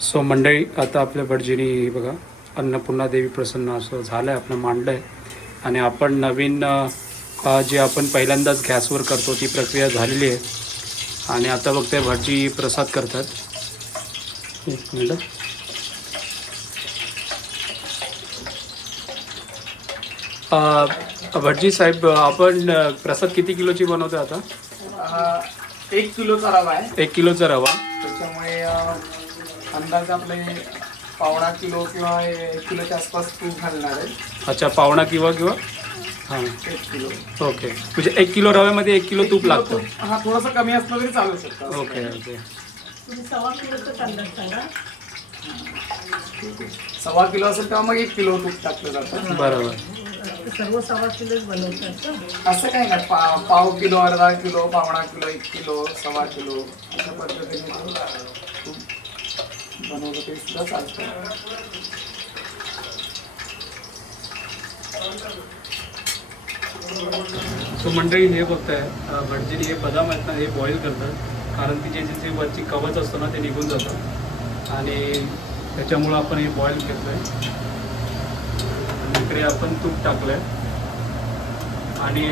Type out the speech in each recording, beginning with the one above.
So मंडळी आता आपल्या भटजीनी बघा अन्नपूर्णा देवी प्रसन्न असं झालं आहे आपलं मांडलं आहे आणि आपण नवीन जे आपण पहिल्यांदाच गॅसवर करतो ती प्रक्रिया झालेली आहे. आणि आता बघते भटजी प्रसाद करतात. एक मिनिट. भटजी साहेब आपण प्रसाद किती किलोची बनवतो आता? एक किलोचा रवा आहे. एक किलोचा रवा. अंदाजे आपले पावणा किलो किंवा एक किलोच्या आसपास तूप घालणार आहे. अच्छा पावणा किंवा किंवा? हां. एक किलो. ओके. म्हणजे एक किलो रव्यामध्ये एक किलो तूप लागतं. हा थोडंसं कमी असलं तरी चालू शकतं ओके ओके. तुम्ही सव्वा किलोचं अंदाज सांगा सव्वा किलो असेल तेव्हा मग एक किलो तूप टाकलं जातं. बरोबर. ते सर्व सव्वा किलोच बनवतात का? असं काही नाही. पा पाव किलो अर्धा किलो पावणा किलो एक किलो सव्वा किलो. अशा पद्धतीने तूप बनवलं तरी सुद्धा चालतं. सो मंडळी हे बघताय भटजीने हे बदाम आहेत ना हे बॉईल करतात. कारण की जे वरची कवच असतं ना ते निघून जातं. आणि त्याच्यामुळं आपण हे बॉईल घेतलं आहे इकडे आपण तूप टाकलं आहे आणि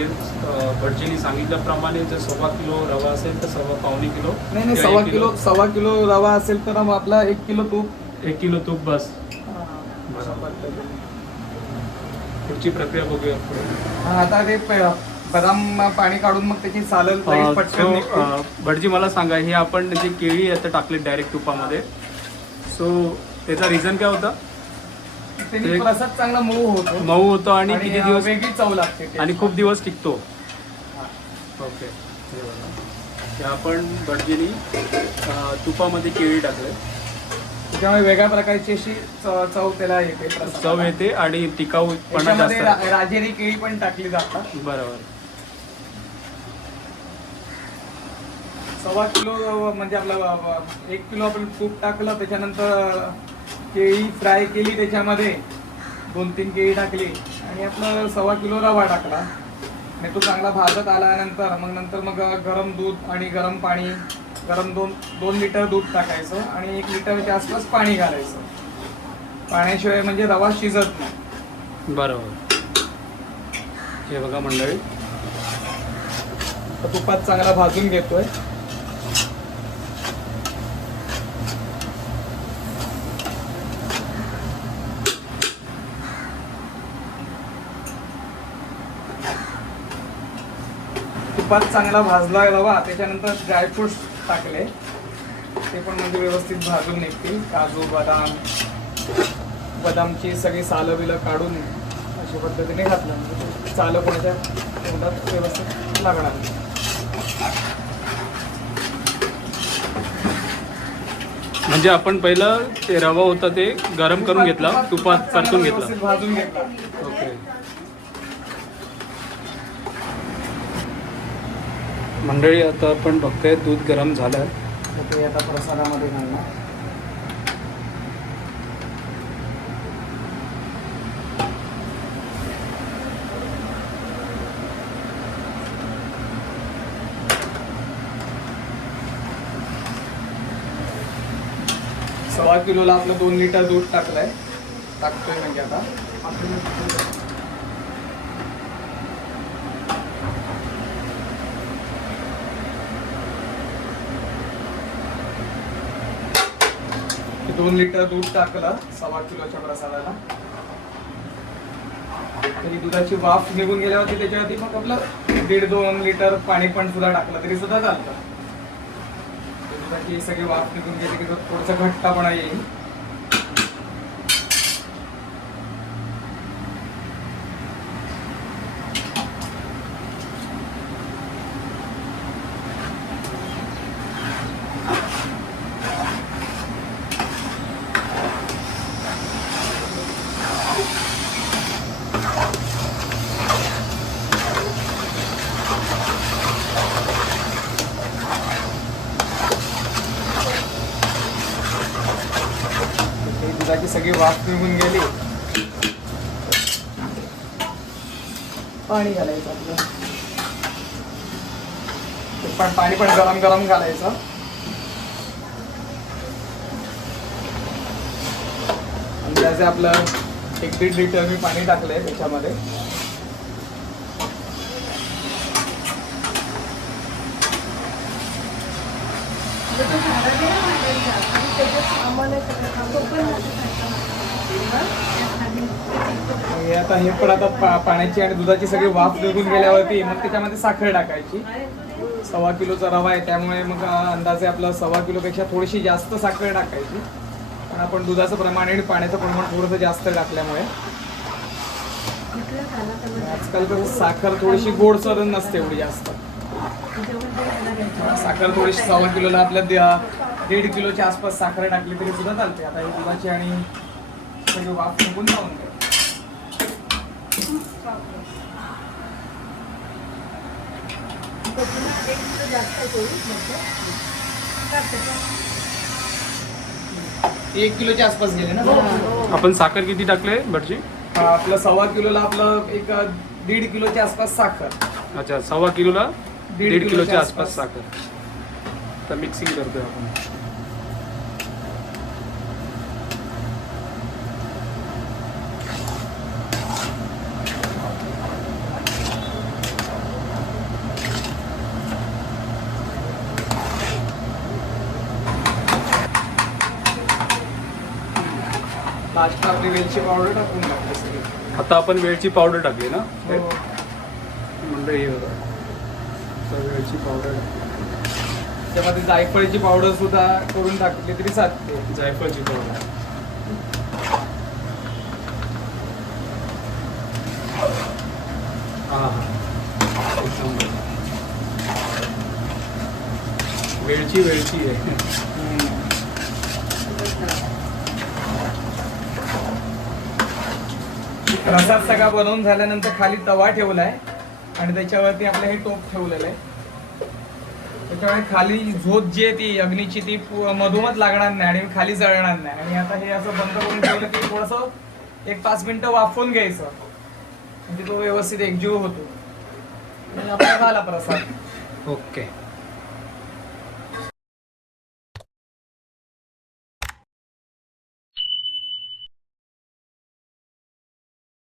भटजीने सांगितल्याप्रमाणे जर सव्वा किलो रवा असेल तर सव्वा पावणे किलो नाही नाही सव्वा किलो सव्वा किलो रवा असेल तर मग आपला एक किलो तूप. एक किलो तूप बस. पुढची प्रक्रिया बघूया हा, आता ते बदाम पाणी काढून मग त्याची. अं, भटजी मला सांगा हे आपण जे केळी आता टाकले डायरेक्ट तुपामध्ये. सो त्याचा रिझन काय होता? त्याने ते- प्रसाद चांगला मऊ होतो मऊ होतो आणि किती दिवस वेगळी चव लागते ते. आणि खूप दिवस टिकतो. ओके हे बघा. हे आपण भटजीनी अं, तुपामध्ये केळी टाकले त्याच्यामुळे वेगळ्या प्रकारची अशी चव चव त्याला येते प्रसादाला. चव येते आणि टिकाऊपणा जास्त त्याच्यामध्ये आहे. रा- राजेरी केळी पण टाकली जातात बरोबर सव्वा किलो म्हणजे आपला व- व- एक किलो आपण तूप टाकलं त्याच्यानंतर केळी फ्राय केली त्याच्यामध्ये. दोन तीन केळी टाकली. आणि आपलं सव्वा किलो रवा टाकला. आणि तो चांगला भाजत आल्यानंतर मग नंतर मग गरम दूध आणि गरम पाणी गरम दोन दोन लिटर दूध टाकायचं आणि एक लिटरच्या आसपास पाणी घालायचं. पाण्याशिवाय म्हणजे रवा शिजत नाही. बरोबर. हे बघा मंडळी. तुपात चांगला भाजून घेतोय. तुपात चांगला भाजला रवा त्याच्यानंतर ड्रायफ्रुट्स टाकले. ते पण म्हणजे व्यवस्थित भाजून निघतील. काजू बदाम बदामची सगळी सालं बिलं काढून अशा पद्धतीने घातलं. म्हणजे सालं कोणाच्या तोंडात व्यवस्थित लागणार नाही. म्हणजे आपण पहिलं ते रवा होता ते गरम करून घेतला तुपात परतून घेतला. भाजून घेतला. ओके. मंडळी आता आपण बघतोय दूध गरम झालं. आहे तर ते आता प्रसादामध्ये घालणार. सव्वा किलोला आपलं दोन लिटर दूध टाकलंय. टाकतोय म्हणजे आता. दोन लिटर दूध टाकलं सव्वा किलोच्या प्रसादाला. तरी दुधाची वाफ निघून गेल्यावरती त्याच्यावरती मग आपलं दीड दोन लिटर पाणी पण सुद्धा टाकलं तरी सुद्धा चालतं. दुधाची सगळी वाफ निघून गेली की तो घट्टापणा घट्टपणा येईल ते दुधाची सगळी वाफ निघून गेली. पाणी घालायचं आपलं. पण पाणी पण गरम गरम घालायचं. अंदाजे आपलं एक दीड लिटर मी पाणी टाकलंय त्याच्यामध्ये. आता हे पण आता पाण्याची आणि दुधाची सगळी वाफ निघून गेल्यावरती मग त्याच्यामध्ये साखर टाकायची. सव्वा किलोचा रवा आहे त्यामुळे मग अंदाजे आपला सव्वा किलोपेक्षा थोडीशी जास्त साखर टाकायची. पण आपण दुधाचं प्रमाण आणि पाण्याचं प्रमाण थोडंसं जास्त टाकल्यामुळे. आजकाल कसं साखर थोडीशी गोडसर नसते एवढी जास्त. साखर थोडीशी सव्वा किलोला आपल्या दीड किलोच्या आसपास साखर टाकली तरी सुद्धा चालते. आता ही दुधाची आणि सगळी वाफ निघून जाऊन द्या एक किलोच्या आसपास गेले ना? आपण साखर किती टाकले भटजी? हा, आपलं सव्वा किलोला आपलं एक दीड किलोच्या आसपास साखर. अच्छा सव्वा किलोला दीड किलोच्या आसपास. साखर. तर मिक्सिंग करतोय आपण. आपली वेलची पावडर टाकून टाकली सगळी आता आपण वेळची पावडर टाकली ना. म्हणलं हे वेळची पावडर त्यामध्ये जायफळची पावडर सुद्धा करून टाकली तरी चालते. जायफळची पावडर हा हा. एक नंबर वेळची वेळची आहे. रसात सगळा बनवून झाल्यानंतर खाली तवा ठेवलाय आणि त्याच्यावरती आपलं हे टोप ठेवलेलं आहे. त्याच्यामुळे खाली झोत जी आहे ती अग्नीची ती मधोमध लागणार नाही आणि खाली जळणार नाही. आणि आता हे असं बंद करून ठेवलं की थोडस एक पाच मिनिटं वाफवून घ्यायचं. म्हणजे तो व्यवस्थित एकजीव होतो. आणि आपला झाला प्रसाद. ओके.